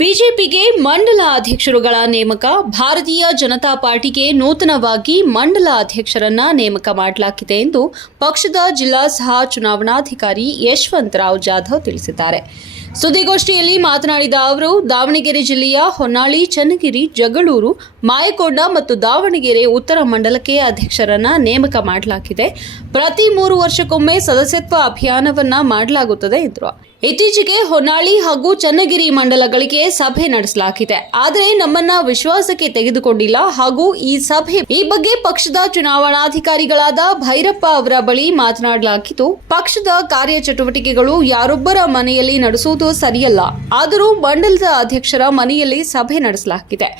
ಬಿಜೆಪಿಗೆ ಮಂಡಲ ಅಧ್ಯಕ್ಷರುಗಳ ನೇಮಕ. ಭಾರತೀಯ ಜನತಾ ಪಾರ್ಟಿಗೆ ನೂತನವಾಗಿ ಮಂಡಲ ಅಧ್ಯಕ್ಷರನ್ನ ನೇಮಕ ಮಾಡಲಾಗಿದೆ ಎಂದು ಪಕ್ಷದ ಜಿಲ್ಲಾ ಸಹ ಚುನಾವಣಾಧಿಕಾರಿ ಯಶವಂತರಾವ್ ಜಾಧವ್ ತಿಳಿಸಿದ್ದಾರೆ. ಸುದ್ದಿಗೋಷ್ಠಿಯಲ್ಲಿ ಮಾತನಾಡಿದ ಅವರು, ದಾವಣಗೆರೆ ಜಿಲ್ಲೆಯ ಹೊನ್ನಾಳಿ, ಚನ್ನಗಿರಿ, ಜಗಳೂರು, ಮಾಯಕೊಂಡ ಮತ್ತು ದಾವಣಗೆರೆ ಉತ್ತರ ಮಂಡಲಕ್ಕೆ ಅಧ್ಯಕ್ಷರನ್ನ ನೇಮಕ ಮಾಡಲಾಗಿದೆ. ಪ್ರತಿ 3 ವರ್ಷಕ್ಕೊಮ್ಮೆ ಸದಸ್ಯತ್ವ ಅಭಿಯಾನವನ್ನ ಮಾಡಲಾಗುತ್ತದೆ ಎಂದರು. ಇತ್ತೀಚೆಗೆ ಹೊನ್ನಾಳಿ ಹಾಗೂ ಚನ್ನಗಿರಿ ಮಂಡಲಗಳಿಗೆ ಸಭೆ ನಡೆಸಲಾಗಿದೆ. ಆದರೆ ನಮ್ಮನ್ನ ವಿಶ್ವಾಸಕ್ಕೆ ತೆಗೆದುಕೊಂಡಿಲ್ಲ ಹಾಗೂ ಈ ಬಗ್ಗೆ ಪಕ್ಷದ ಚುನಾವಣಾಧಿಕಾರಿಗಳಾದ ಭೈರಪ್ಪ ಅವರ ಬಳಿ ಮಾತನಾಡಲಾಗಿದ್ದು, ಪಕ್ಷದ ಕಾರ್ಯಚಟುವಟಿಕೆಗಳು ಯಾರೊಬ್ಬರ ಮನೆಯಲ್ಲಿ ನಡೆಸುವುದು ಸರಿಯಲ್ಲ. ಆದರೂ ಮಂಡಲದ ಅಧ್ಯಕ್ಷರ ಮನೆಯಲ್ಲಿ ಸಭೆ ನಡೆಸಲಾಗಿದೆ.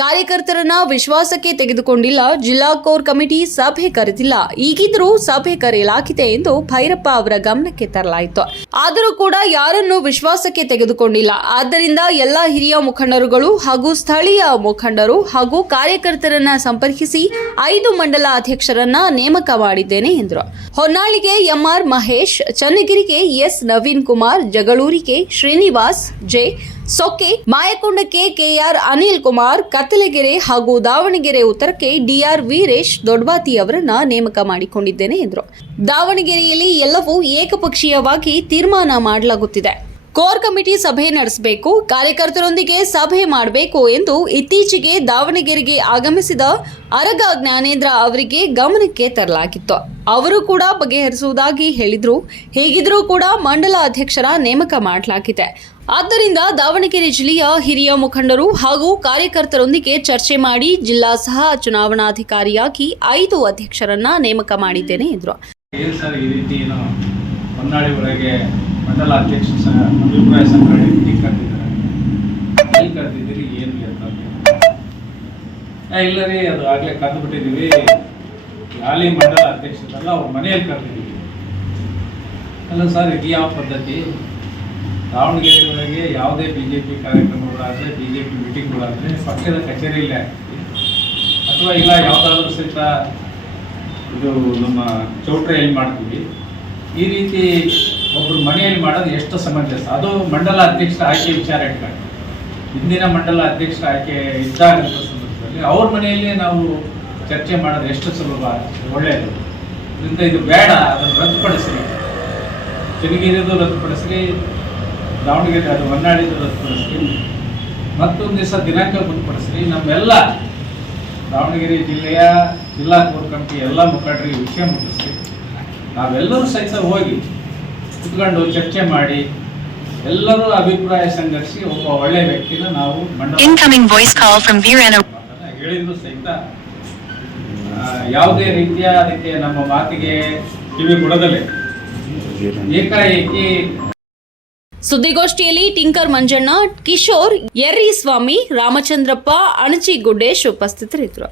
ಕಾರ್ಯಕರ್ತರನ್ನ ವಿಶ್ವಾಸಕ್ಕೆ ತೆಗೆದುಕೊಂಡಿಲ್ಲ. ಜಿಲ್ಲಾ ಕೋರ್ ಕಮಿಟಿ ಸಭೆ ಕರೆದಿಲ್ಲ. ಈಗಿದ್ರೂ ಸಭೆ ಕರೆಯಲಾಗಿದೆ ಎಂದು ಭೈರಪ್ಪ ಅವರ ಗಮನಕ್ಕೆ ತರಲಾಯಿತು. ಆದರೂ ಕೂಡ ಯಾರನ್ನು ವಿಶ್ವಾಸಕ್ಕೆ ತೆಗೆದುಕೊಂಡಿಲ್ಲ. ಆದ್ದರಿಂದ ಎಲ್ಲ ಹಿರಿಯ ಮುಖಂಡರುಗಳು ಹಾಗೂ ಸ್ಥಳೀಯ ಮುಖಂಡರು ಹಾಗೂ ಕಾರ್ಯಕರ್ತರನ್ನ ಸಂಪರ್ಕಿಸಿ 5 ಮಂಡಲ ಅಧ್ಯಕ್ಷರನ್ನ ನೇಮಕ ಮಾಡಿದ್ದೇನೆ ಎಂದರು. ಹೊನ್ನಾಳಿಗೆ ಎಂಆರ್ ಮಹೇಶ್, ಚನ್ನಗಿರಿಗೆ ಎಸ್ ನವೀನ್ ಕುಮಾರ್, ಜಗಳೂರಿಗೆ ಶ್ರೀನಿವಾಸ್ ಜೆ ಸೊಕ್ಕೆ, ಮಾಯಕೊಂಡಕ್ಕೆ ಕೆಆರ್ ಅನಿಲ್ ಕುಮಾರ್, ಕತ್ತಲಗೆರೆ ಹಾಗೂ ದಾವಣಗೆರೆ ಉತ್ತರಕ್ಕೆ ಡಿಆರ್ ವೀರೇಶ್ ದೊಡ್ಡಬಾತಿ ಅವರನ್ನ ನೇಮಕ ಮಾಡಿಕೊಂಡಿದ್ದೇನೆ ಎಂದರು. ದಾವಣಗೆರೆಯಲ್ಲಿ ಎಲ್ಲವೂ ಏಕಪಕ್ಷೀಯವಾಗಿ ತೀರ್ಮಾನ ಮಾಡಲಾಗುತ್ತಿದೆ. ಕೋರ್ ಕಮಿಟಿ ಸಭೆ ನಡೆಸಬೇಕು, ಕಾರ್ಯಕರ್ತರೊಂದಿಗೆ ಸಭೆ ಮಾಡಬೇಕು ಎಂದು ಇತ್ತೀಚೆಗೆ ದಾವಣಗೆರೆಗೆ ಆಗಮಿಸಿದ ಅರಗ ಜ್ಞಾನೇಂದ್ರ ಅವರಿಗೆ ಗಮನಕ್ಕೆ ತರಲಾಗಿತ್ತು. ಅವರು ಕೂಡ ಬಗೆಹರಿಸುವುದಾಗಿ ಹೇಳಿದ್ರು. ಹೀಗಿದ್ರೂ ಕೂಡ ಮಂಡಲ ಅಧ್ಯಕ್ಷರ ನೇಮಕ ಮಾಡಲಾಗಿದೆ. ಆದ್ದರಿಂದ ದಾವಣಗೆರೆ ಜಿಲ್ಲೆಯ ಹಿರಿಯ ಮುಖಂಡರು ಹಾಗೂ ಕಾರ್ಯಕರ್ತರೊಂದಿಗೆ ಚರ್ಚೆ ಮಾಡಿ ಜಿಲ್ಲಾ ಸಹ ಚುನಾವಣಾಧಿಕಾರಿಯಾಗಿ 5 ಅಧ್ಯಕ್ಷರನ್ನ ನೇಮಕ ಮಾಡಿದ್ದೇನೆ ಎಂದರು. ಮಂಡಲ ಅಧ್ಯಕ್ಷ ಅಭಿಪ್ರಾಯ ಸಂಗ್ರಹಣೆ ಮೀಟಿಂಗ್ ಕರೆದಿದ್ದೀರಿ, ಏನು ಇಲ್ಲ ರೀ, ಅದು ಆಗಲೇ ಕರೆದು ಬಿಟ್ಟಿದ್ದೀವಿ. ಹಾಲಿ ಮಂಡಲ ಅಧ್ಯಕ್ಷರಲ್ಲ, ಅವ್ರ ಮನೆಯಲ್ಲಿ ಕರೆದಿದ್ದೀವಿ. ಅಲ್ಲ ಸರ್, ಇದು ಯಾವ ಪದ್ಧತಿ? ದಾವಣಗೆರೆ ಒಳಗೆ ಯಾವುದೇ ಬಿಜೆಪಿ ಕಾರ್ಯಕ್ರಮಗಳಾದರೆ, ಬಿಜೆಪಿ ಮೀಟಿಂಗ್ಗಳಾದರೆ ಪಕ್ಷದ ಕಚೇರಿಯಲ್ಲೇ ಆಗ್ತೀವಿ, ಅಥವಾ ಇಲ್ಲ ಯಾವುದಾದ್ರೂ ಸಹಿತ ಇದು ನಮ್ಮ ಚೌಟ್ರಿಯಲ್ಲಿ ಮಾಡ್ತೀವಿ. ಈ ರೀತಿ ಒಬ್ಬರು ಮನೆಯಲ್ಲಿ ಮಾಡೋದು ಎಷ್ಟು ಸಮಂಜಸ? ಅದು ಮಂಡಲ ಅಧ್ಯಕ್ಷರ ಆಯ್ಕೆ ವಿಚಾರ ಇಟ್ಕೊಂಡು ಹಿಂದಿನ ಮಂಡಲ ಅಧ್ಯಕ್ಷರ ಆಯ್ಕೆ ಇದ್ದಾಗಂಥ ಸಂದರ್ಭದಲ್ಲಿ ಅವ್ರ ಮನೆಯಲ್ಲಿ ನಾವು ಚರ್ಚೆ ಮಾಡೋದು ಎಷ್ಟು ಸುಲಭ, ಒಳ್ಳೆಯದು. ಇದರಿಂದ ಇದು ಬೇಡ, ಅದನ್ನು ರದ್ದುಪಡಿಸ್ರಿ. ಚನ್ನಗಿರಿದು ರದ್ದುಪಡಿಸ್ರಿ, ದಾವಣಗೆರೆ ಅದು ಹೊನ್ನಾಳಿದು ರದ್ದುಪಡಿಸ್ರಿ, ಮತ್ತೊಂದು ದಿವಸ ದಿನಾಂಕ ಗುರುಪಡಿಸ್ರಿ. ನಮ್ಮೆಲ್ಲ ದಾವಣಗೆರೆ ಜಿಲ್ಲೆಯ ಜಿಲ್ಲಾ ಕೋರ್ ಕಮಿಟಿ ಎಲ್ಲ ಮುಖಂಡರಿಗೆ ವಿಷಯ ಮುಟ್ಟಿಸ್ರಿ. ನಾವೆಲ್ಲರೂ ಸಹಿತ ಹೋಗಿ ಕುತ್ಕೊಂಡು ಚರ್ಚೆ ಮಾಡಿ ಎಲ್ಲರೂ ಅಭಿಪ್ರಾಯ ಸಂಘಟಿಸಿ ಒಬ್ಬ ಒಳ್ಳೆ ವ್ಯಕ್ತಿನ ನಾವು ಹೇಳಿದ್ರು ಸಹಿತ ಯಾವುದೇ ರೀತಿಯ ಅದಕ್ಕೆ ನಮ್ಮ ಮಾತಿಗೆ ಕಿವಿ ಕೊಡದಲೇ ಏಕಾಏಕಿ. ಸುದ್ದಿಗೋಷ್ಠಿಯಲ್ಲಿ ಟಿಂಕರ್ ಮಂಜಣ್ಣ, ಕಿಶೋರ್, ಯರ್ರಿ ಸ್ವಾಮಿ, ರಾಮಚಂದ್ರಪ್ಪ, ಅಣಚಿ ಗುಡ್ಡೇಶ್ ಉಪಸ್ಥಿತರಿದ್ದರು.